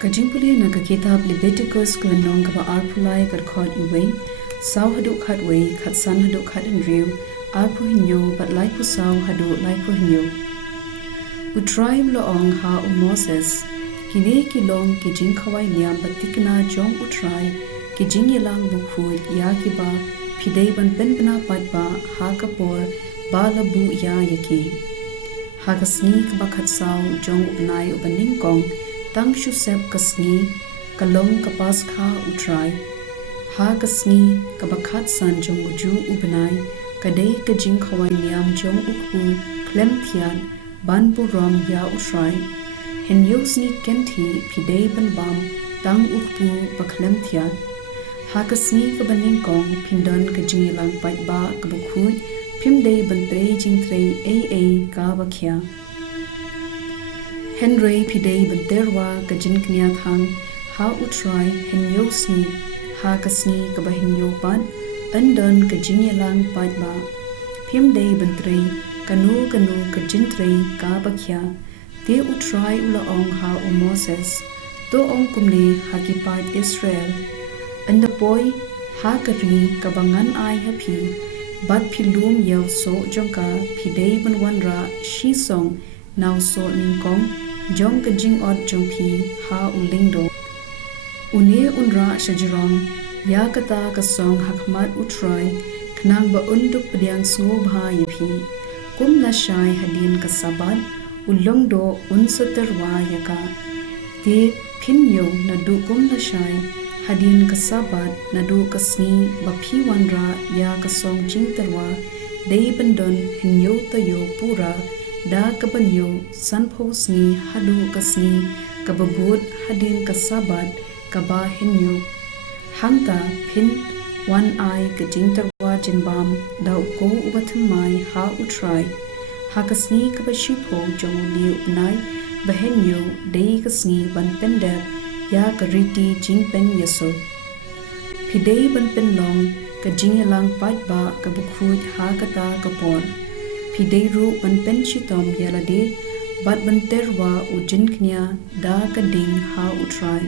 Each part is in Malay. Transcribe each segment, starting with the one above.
Kajingpule na kitab Leviticus kwenong kaba arpulai kadkhot iway, saw haduk khatway, khatsan haduk khatinriw, arpu hinyo bat laipu saw haduk laipu hinyo. Utribe loong ha Moses, kine kilong kijing kawai niam batikna jong utrai, kijing yelang bukhut yakiba, pidei ban penpena patba ha kapor, ba labu ya yaki. Hagasni kabakat saw jong ubnai ubaningkong, tang shusep kasni kalong kapas kha utrai ha kasni kabakat san jong uju ubnai kadai kajing khawai niam jong ukhu klem thian ban burom ya utrai hen yosni kenti pidei ban bam tang ukhu baklem thian ha kasni kabaning kong pindon kajing lang pai ba kabukhu pimdei ban trei jing trei a ka bakhya Henry pidei benterwa kajin knya thang ha utrai henyosni ha kasni kabahinyo pan andon kajin yalang patba pimdei bentrei kanu kajin trei ka bakhya te utrai ulaong ha Moses to ong kumne hakipat Israel and the boy ha kari kabangan ai happy bat philum yaw so jongka pidei banwanra shi song now so ningkong jong kajing ot jong phi ha ulingdo une unra shajirong ya kata ka song hakmat utrai knang ba unduk pediang sngo bha yapi kum na shai hadin ka sabat ulongdo unsaterwa yaka te phinyo na du kum na shai hadin ka sabat na du kasni ba phi wanra ya ka song jingterwa dei bandon hinyo tayo pura da kabanyo sanphosni hadu kasni kababut hadin kasabat kaba henyo hangta phin one eye kajingtarwa jinbam da ko ubathmai ha utrai ha kasni kabashipo jongli upnai bahenyo dei kasni ban pender ya kariti jingpen yaso pidei ban penlong kajingelang patba kabukhut ha kata kapor pidei ru ban penchitom yalade bat ban terwa ujin knya da kading ha utrai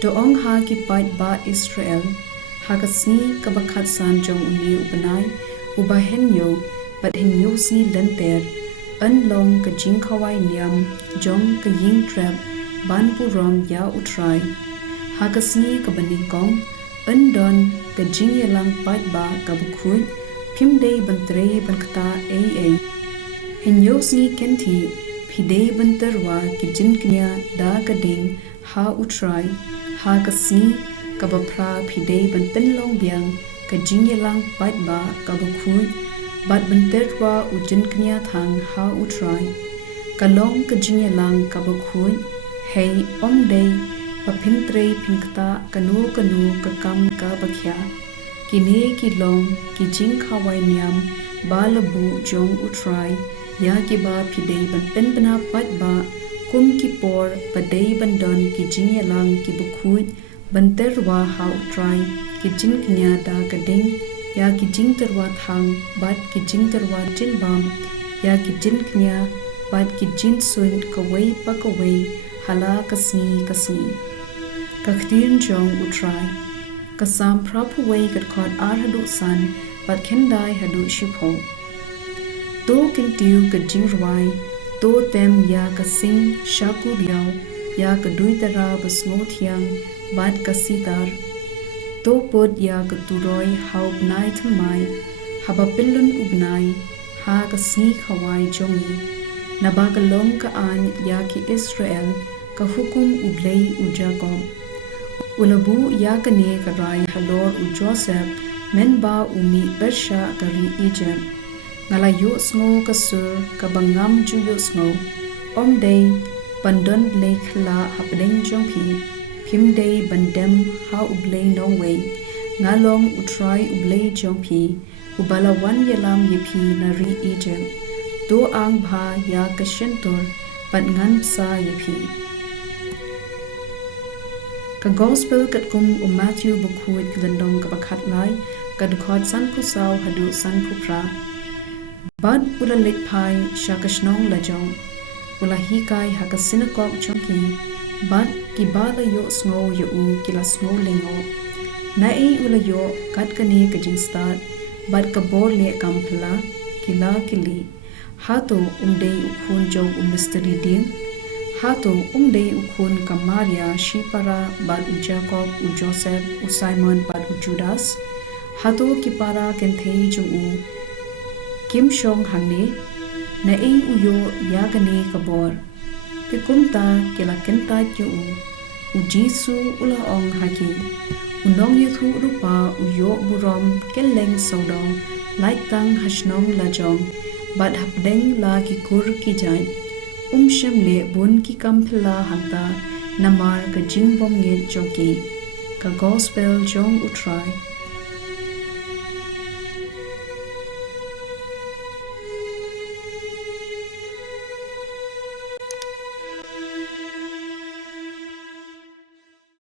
to ong ha ki pat ba Israel ha kasni kabakhat san jong uni ubanai ubahenyo bat henyo sni lenter anlong kajing khawai niam jong kaying trap ban purom ya utrai ha kasni kabaningkong andon kajing yalang pat ba kabukhut pimdei bantrei bankta a henyosni kenti pidei bantarwa kijin knya da kading ha utrai ha kasni kabapra pidei ban penlong biang kajing yelang patba kabukhu bat banterwa ujin knya thang ha utrai kalong kajing yelang kabukhu hey omdei papintrei pinkta kanu kakam ka bakhya kine kilong kijing khawai niam balabu jong utrai ya ki ba pidei ban penbana patba kum ki por padei bandon kijing yalang ki bukhut banterwa ha utrai kijing knya da kading ya kijing terwa thang bat kijing terwa jinbam ya kijing knya bat kijing sun kawai pakawai hala kasni ktien jong utrai kasam prapu way kat khot ar hadu san bat kendai hadu shipho to kintiu ka jingwai to tem ya ka sing shaku riau ya ka duitara basmo thiang bat ka sitar to pod ya ka turoi hau nai thmai haba pillun ubnai ha ka sni khawai jongi nabagalom ka an ya ki Israel ka hukum ublei ujakom ulabu yakane karai halor u Joseph menba umi bersha kari Egypt ngala yo sngo kasur kabangam ju yo sngo omdei pandon Blei khla hapdeng jongpi phimdei bandem ha ublei nongwei ngalong utrai ublei jongpi ubala wan yalam yepi nari Egypt to ang bha ya kashentor patngan sa yepi ka gospel kat kum Matthew bukhut klandong ka bakhat lai kad khot san pu saw hadu san pu pra bad ula lek phai shakashnong lajong ula hi kai haka sinakok chongki Bat kibala yo sngo yo u kila sngo lingo. Na ula yo kat kani ka jingstat, bat kabor le kampla, kila kili. Hato umdei ukhun jog misteri ding. Hato umdei ukhun kamaria shipara bat u Jacob u Joseph u Simon bat u Judas. Hato kipara kenthei jung u Kim Shong hangne, na uyo yagane kabor. Tikumta kila kenta yo u Jisu ula ong haki. Unong yuthu rupa uyo burom keleng sodong, laitang hasnong lajong, bat hapdeng la kikur kijan. Shem le bun ki kampla hanta, namar ka jingbom ngit joki, ka gospel jong utrai.